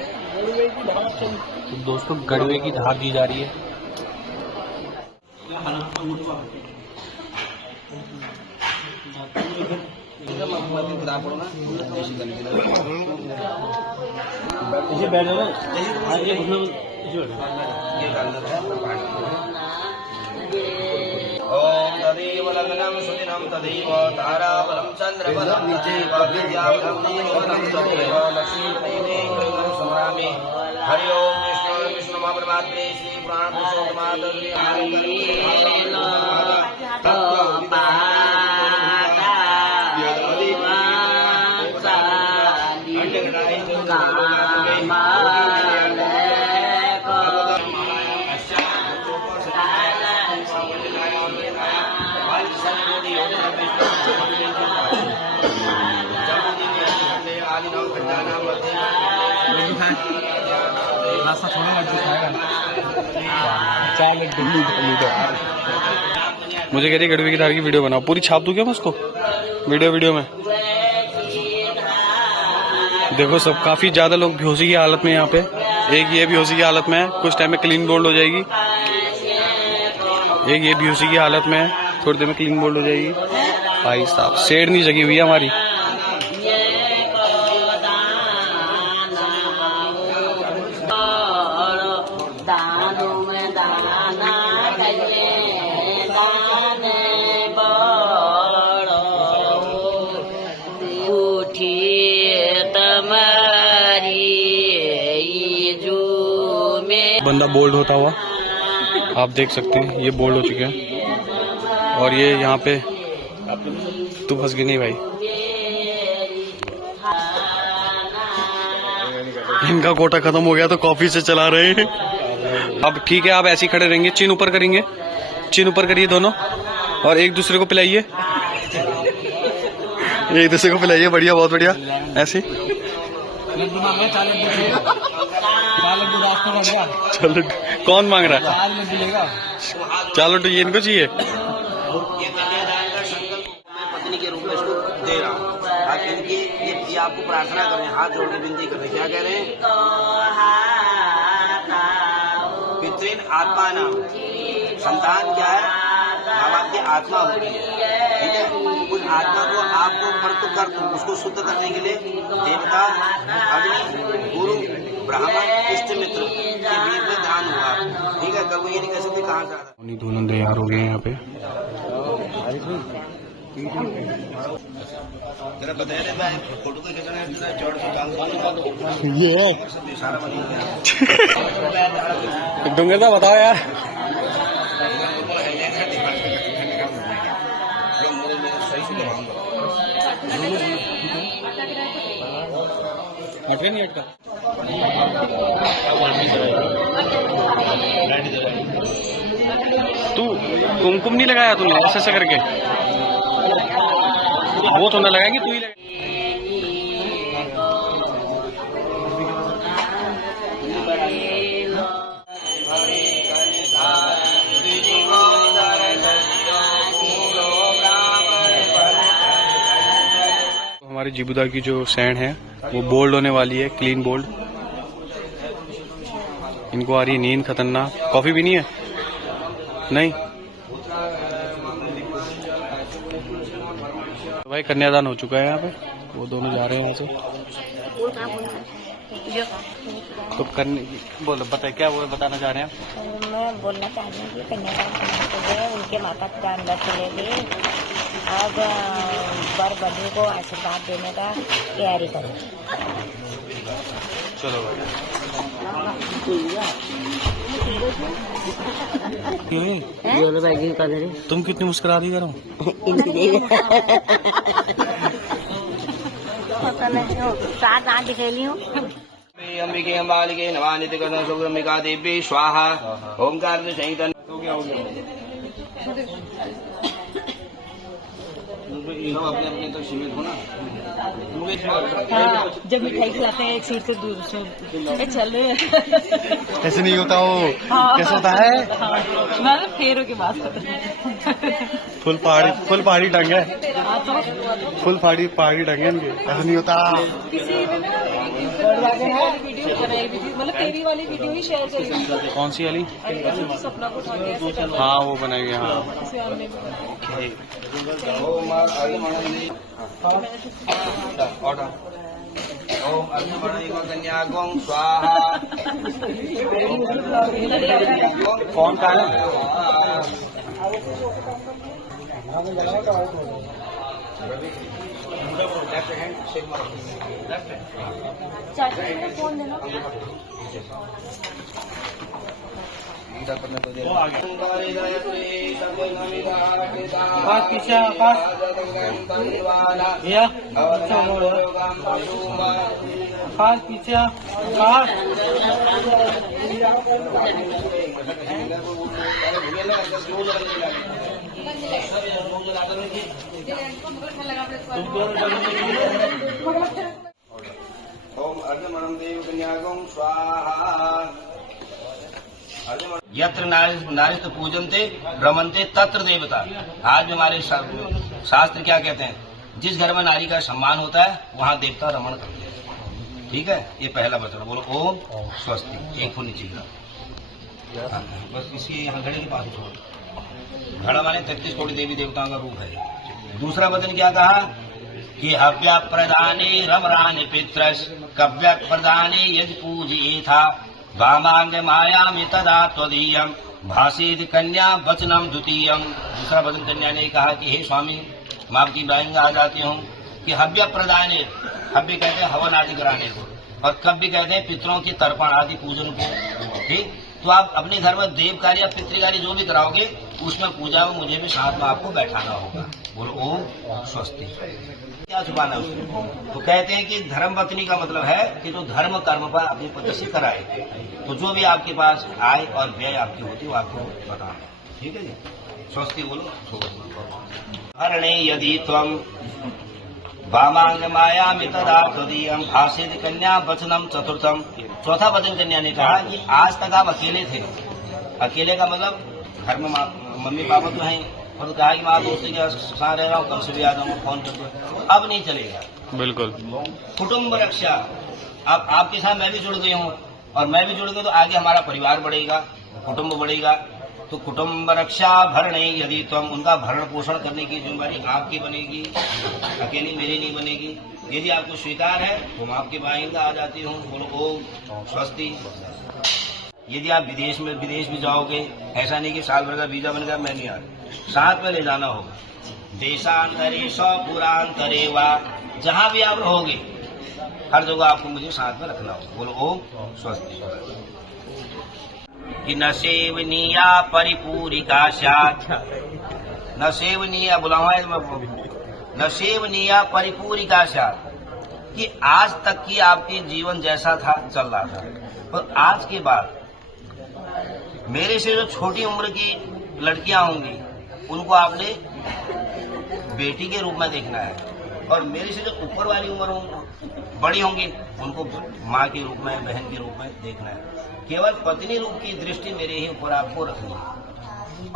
तो दोस्तों गड़वे की धाक दी जा रही है। ओम तदेव लग्नं सुदिनं तदेव ताराबलं चन्द्रबलं तदेव विद्याबलं देवबलं तदेव लक्ष्मीपते संग्रामे। हरि ओम विष्णु विष्णुमहापरमात्मे श्री पुराण मुझे कह रही गड़वे की धार की वीडियो बनाओ, पूरी छाप दूं क्या मैं उसको वीडियो में। देखो सब काफी ज्यादा लोग बेहोशी की हालत में यहाँ पे, एक ये बेहोशी की हालत में है, कुछ टाइम में क्लीन बोल्ड हो जाएगी। एक ये बेहोशी की हालत में है, थोड़ी देर में क्लीन बोल्ड हो जाएगी। भाई साहब शेड नहीं जगी हुई है हमारी। बंदा बोल्ड होता हुआ आप देख सकते हैं, ये बोल्ड हो चुके हैं। और ये यहाँ पे तू फंस गई नहीं भाई, इनका कोटा खत्म हो गया तो कॉफी से चला रहे हैं। अब ठीक है, आप ऐसे ही खड़े रहेंगे, चिन ऊपर करेंगे, चिन ऊपर करिए दोनों और एक दूसरे को पिलाइए, एक दूसरे को पिलाइए। बढ़िया, बहुत बढ़िया, ऐसे। चलो कौन मांग रहा है? 4 लड्डू ये इनको चाहिए। पत्नी के रूप में इसको दे रहा हूँ ताकि इनकी ये आपको प्रार्थना करें, हाथ जोड़ के विनती करें। क्या कह रहे हैं? पितृन आत्मा नाम, संतान क्या है? आपकी आत्मा होती है, ठीक है। उस आत्मा को आपको मर्त कर उसको शुद्ध करने के लिए देवता, अग्नि, गुरु, ब्राह्मण, इष्ट मित्र के बीच में दान हुआ, ठीक है। कभी ये नहीं कह सकते कहाँ का दुल्हन तैयार हो गए हैं यहाँ पे। तेरा बताया रहता है फोटो को खींचना है, चौड़ के काम ये सारा बनी डूंगर का बताओ यार। नहीं अटका तू कुमकुम नहीं लगाया तूने ऐसे ऐसे करके, वो तो ना लगाएंगे, तू ही लगा। हमारी जीबुदा की जो सैंड है वो बोल्ड होने वाली है, क्लीन बोल्ड। इनको आ रही है नींद खतरनाक। कॉफी भी नहीं है? नहीं भाई, कन्यादान हो चुका है यहाँ पे, वो दोनों जा रहे हैं यहाँ से। तो करने बोलो, बताए क्या वो बताना चाह रहे हैं? मैं बोलना चाह रही हूँ कि कन्यादान करने के लिए उनके माता पिता अंदर चले गए, अब वर वधू को आशीर्वाद देने का तैयारी करो। चलो भाई। तुम कितनी मुस्कुरा रही करो? सात आँख दिखेली हूँ। अंबिके अंबालिके नमानित करना सुब्रह्मिका देवी स्वाहा। ओमकार संहिता अपने अपने तो सीमित हो ना। जब मिठाई खिलाते हैं एक सीट से दूर से चल रहे हैं। ऐसे नहीं होता वो। कैसे होता है? मतलब फेरों के बाद फुल पहाड़ी टांगे है, फुल पहाड़ी टांगे इनके। ऐसा नहीं होता। वीडियो बनाई भी थी, मतलब तेरी वाली वीडियो ही शेयर करी थी। कौन सी वाली? सपना को उठा के ऐसे करना। हाँ वो बनाएंगे। हाँ ऐसे हमने भी बनाई। ओम अग्निमणि कन्या गों स्वाहा। कौन का है? चाची ने फोन देना। पास पीछे पास भैया पास पीछे पास। ओम अर्धमणं देव कन्यागं स्वाहा। यत्र नारित पूजन्ते रमन्ते तत्र देवता। आज हमारे शास्त्र क्या कहते हैं? जिस घर में नारी का सम्मान होता है वहाँ देवता रमण करते हैं। ठीक है, ये पहला वचन। बोलो ओम स्वस्ति। एक फुल नीचे गिरा। बस इसकी यहाँ घड़े के पास छोड़ो। घड़ा माने 33 कोटि देवी देवताओं का रूप है। दूसरा वचन क्या कहा कि हव्य प्रदाने रमराने पित्रस कव्य प्रदाने यज पूजिए था वामांग मायामि तदा त्वदीयम भाषेद कन्या वचनम द्वितीयम। दूसरा वचन कन्या ने कहा कि हे स्वामी मैं आपकी बाइंग आ जाती हूँ कि हव्य प्रदाने, हव्य कहते हैं हवन आदि कराने को, और कव्य कहते हैं पितरों की तर्पण आदि पूजन को। ठीक, तो आप अपने घर में देव कार्य पितृ कार्य जो भी कराओगे उसमें पूजा में मुझे भी साथ में आपको बैठाना होगा। बोलो ओम स्वस्ति। क्या छुपाना उसमें? तो कहते हैं कि धर्म पत्नी का मतलब है कि जो धर्म कर्म पर अपनी पति से कराए, तो जो भी आपके पास आय और व्यय आपकी होती है वो आपको बताना। ठीक है जी, स्वस्ति बोलो। हरणे यदि त्वम वामांग मायामि तदा त्वदीयम भाषेद कन्या वचनम चतुर्थम। चौथा वचन कन्या ने कहा कि आज तक आप अकेले थे। अकेले का मतलब घर में मम्मी पापा तो हैं, और कहा कि माँ दोस्ती के साथ रह रहा हूँ, कब से भी आ जाऊँ, फोन कर दो। अब नहीं चलेगा। बिल्कुल। कुटुम्ब रक्षा, अब आपके साथ मैं भी जुड़ गई हूँ और मैं भी जुड़ गई तो आगे हमारा परिवार बढ़ेगा, कुटुम्ब बढ़ेगा। तो कुटुम्ब रक्षा भरणे यदि तुम, उनका भरण पोषण करने की जिम्मेदारी आपकी बनेगी, अकेली मेरी नहीं बनेगी। यदि आपको स्वीकार है तो मैं आपके बाइंदा आ जाती हूँ। बोलो ओम स्वस्ति। यदि आप विदेश भी जाओगे, ऐसा नहीं कि साल भर का वीजा बन गया मैं नहीं आ रही, साथ में ले जाना होगा। देशांतरे पुरांतरे वा, जहाँ भी आप रहोगे हर जगह आपको मुझे साथ में रखना होगा। बोलो ओम स्वस्ति। कि न सेवनीया परिपूरिका स्यात्, न सेवनीया बुलावा, न सेवनीया परिपूरिका स्यात्, कि आज तक की आपकी जीवन जैसा था चल रहा था, और आज के बाद मेरे से जो छोटी उम्र की लड़कियां होंगी उनको आपने बेटी के रूप में देखना है, और मेरे से जो ऊपर वाली उम्र बड़ी होंगी उनको माँ के रूप में, बहन के रूप में देखना है। केवल पत्नी रूप की दृष्टि मेरे ही ऊपर आपको रखनी है,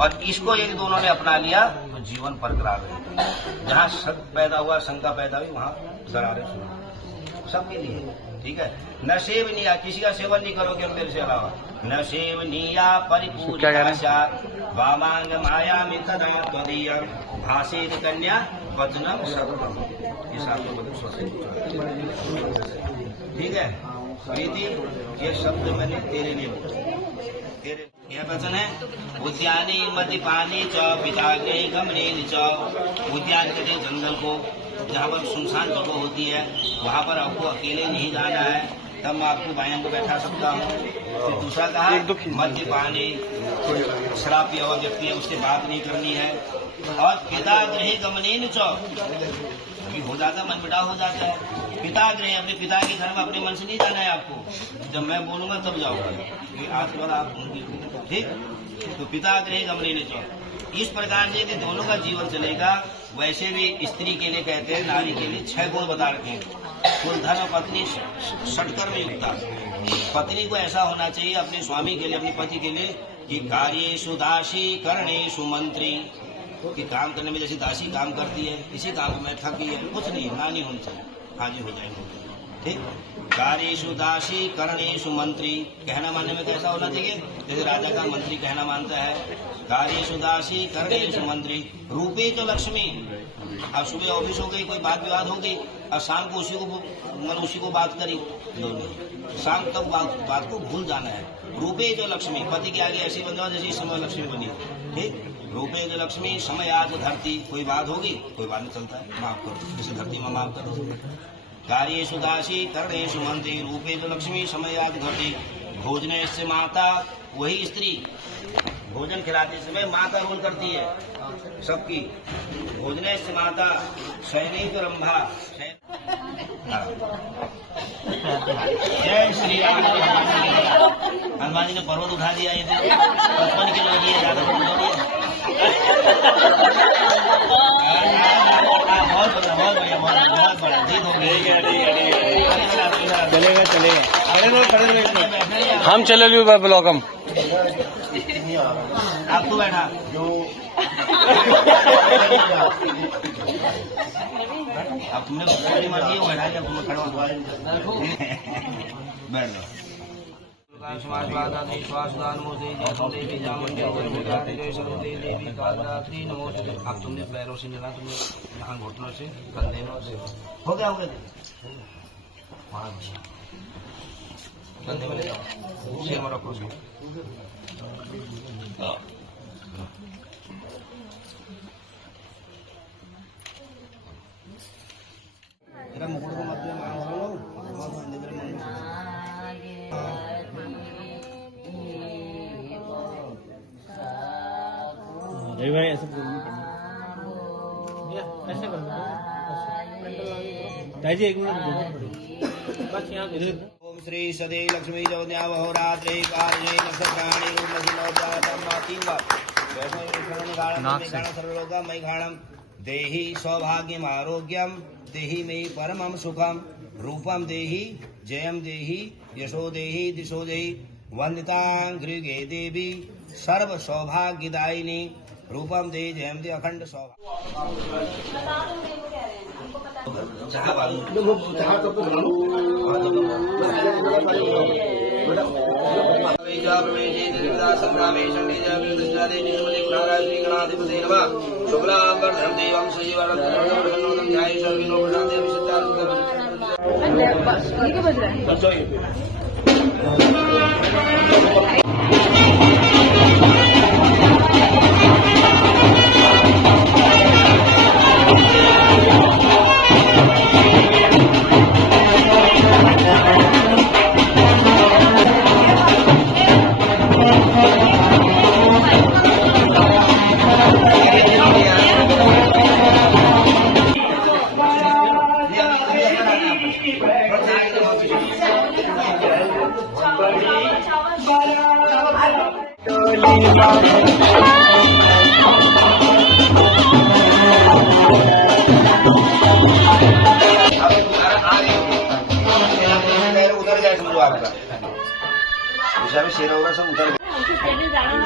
और इसको एक दोनों ने अपना लिया तो जीवन बरकरार रहेगा। जहाँ शक पैदा हुआ, शंका पैदा हुई, वहाँ दरारें शुरू सबके लिए। ठीक है, न सेवनीया, किसी का सेवन नहीं करोगे मेरे से अलावा। न सेवनीया परिपूरिका वामांग मायामि तदा त्वदीयम भाषेद कन्या वचनम सततम। ठीक है प्रीति, ये शब्द मैंने तेरे लिए तेरे यह वचन है। उद्यानी मद्यपानी च पिताग्रे गमने च। उद्यान कहते जंगल को, जहाँ पर सुनसान जगह होती है वहाँ पर आपको अकेले नहीं जाना है, तब मैं आपको बाएं को बैठा सकता हूँ। फिर दूसरा कहा मद्यपानी, शराब पिया हुआ व्यक्ति है उससे बात नहीं करनी है। और पिताग्रहे गमने च, हो जाता मन मिटाव हो जाता है। पिताग्रह, अपने पिता के घर में अपने मन से नहीं जाना है आपको, जब मैं बोलूंगा तब जाओगे, आज के बाद आप उनकी। ठीक, तो पिताग्रह गमने च। इस प्रकार से कि दोनों का जीवन चलेगा। वैसे भी स्त्री के लिए कहते हैं, नारी के लिए 6 गुण बता रखे हैं। कुल धर्म पत्नी षटकर्म युक्ता। पत्नी को ऐसा होना चाहिए अपने स्वामी के लिए, अपने पति के लिए, कि कार्येषु दासी कर्णेषु मंत्री, कि काम करने में जैसे दासी काम करती है, इसी काम में थकी है, कुछ नहीं, नानी होनी चाहिए, हाजिर हो जाएंगे। ठीक। कार्येषु दासी करणेषु मंत्री, कहना मानने में कैसा होना चाहिए? जैसे राजा का मंत्री कहना मानता है। कार्येषु दासी करणेषु मंत्री रूपे तो लक्ष्मी। अब सुबह ऑफिस हो गई, कोई बात विवाद हो गई, और शाम को उसी को बात करी, शाम तक बात को भूल जाना है। रूपे जो लक्ष्मी, पति के आगे ऐसी बन जाओ जैसे समय लक्ष्मी बनी। ठीक। रूपे जो लक्ष्मी समय आज धरती, कोई बात होगी, कोई बात नहीं चलता है, माफ करो, जैसे धरती में माफ करो। कार्येषु दासी करणेषु मंत्री रूपे जो लक्ष्मी समय आज धरती। भोजने से माता, वही स्त्री भोजन खिलाते समय माँ का रोल करती है सबकी। भोजने से माता शयने तो रंभा। जय श्री राम। हनुमान जी ने पर्वत उठा दिया, ये 55 किलो दिए, ज्यादा बहुत बड़ा जीत हो गई। चलेगा। हम चले लियो ब्लॉक हम। आप तो बैठा अब तुमने बड़ी मर्जी हो बैठा, जब तुम्हें खड़ा बैठ जाओ। अब तुमने पैरों से मिला, तुमने यहाँ घुटनों से, कंधे से हो गया कंधे में ले जाओ, सिर में रखो उसको। मेरा मुकुट को मत भाई ऐसे ताजी 1 मिनट बस यहाँ ओम श्री सदे लक्ष्मी ज्योत्या वहोरात्रे कार्ये नक्षत्राणि रूपसिनोजातम्मा 3 बार। सर्वलोका मयि घाणम देहि सौभाग्यम आरोग्यम देहि मे परमं सुखम रूपम देहि जयम देहि यशो देहि दिशो देहि वंदितां गृहे देवी सर्व सौभाग्यदायिनी रूपम देहि जयम देहि अखंड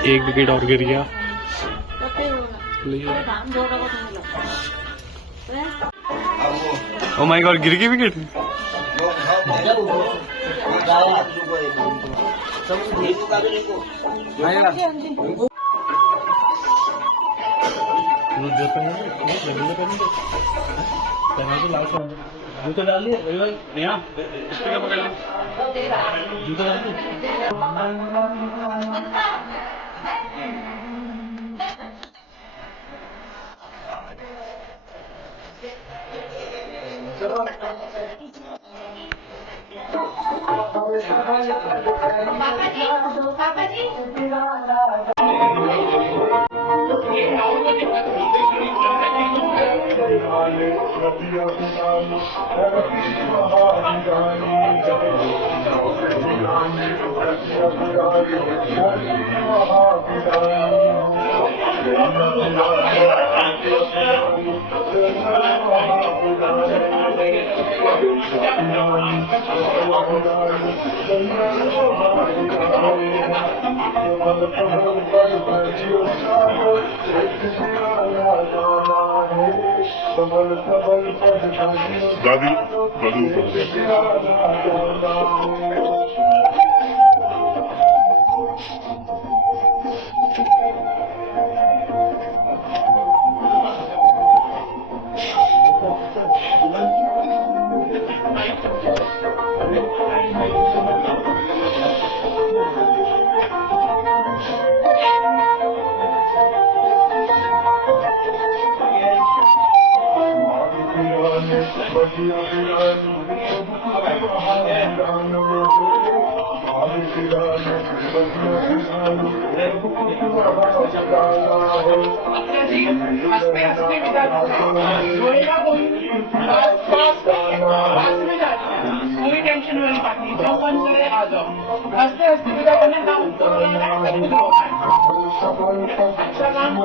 एक विकेट और गिर गया। ओ माय गॉड, गिर गई विकेट। जूते डाल दिए यहाँ पकड़ ले, जूते डाल दिए। पापा जी दादी कोई टेंशन वाली बात नहीं, जो मन करे आ जाओ। हंसते हंसते विदा करने का उत्तर अच्छा काम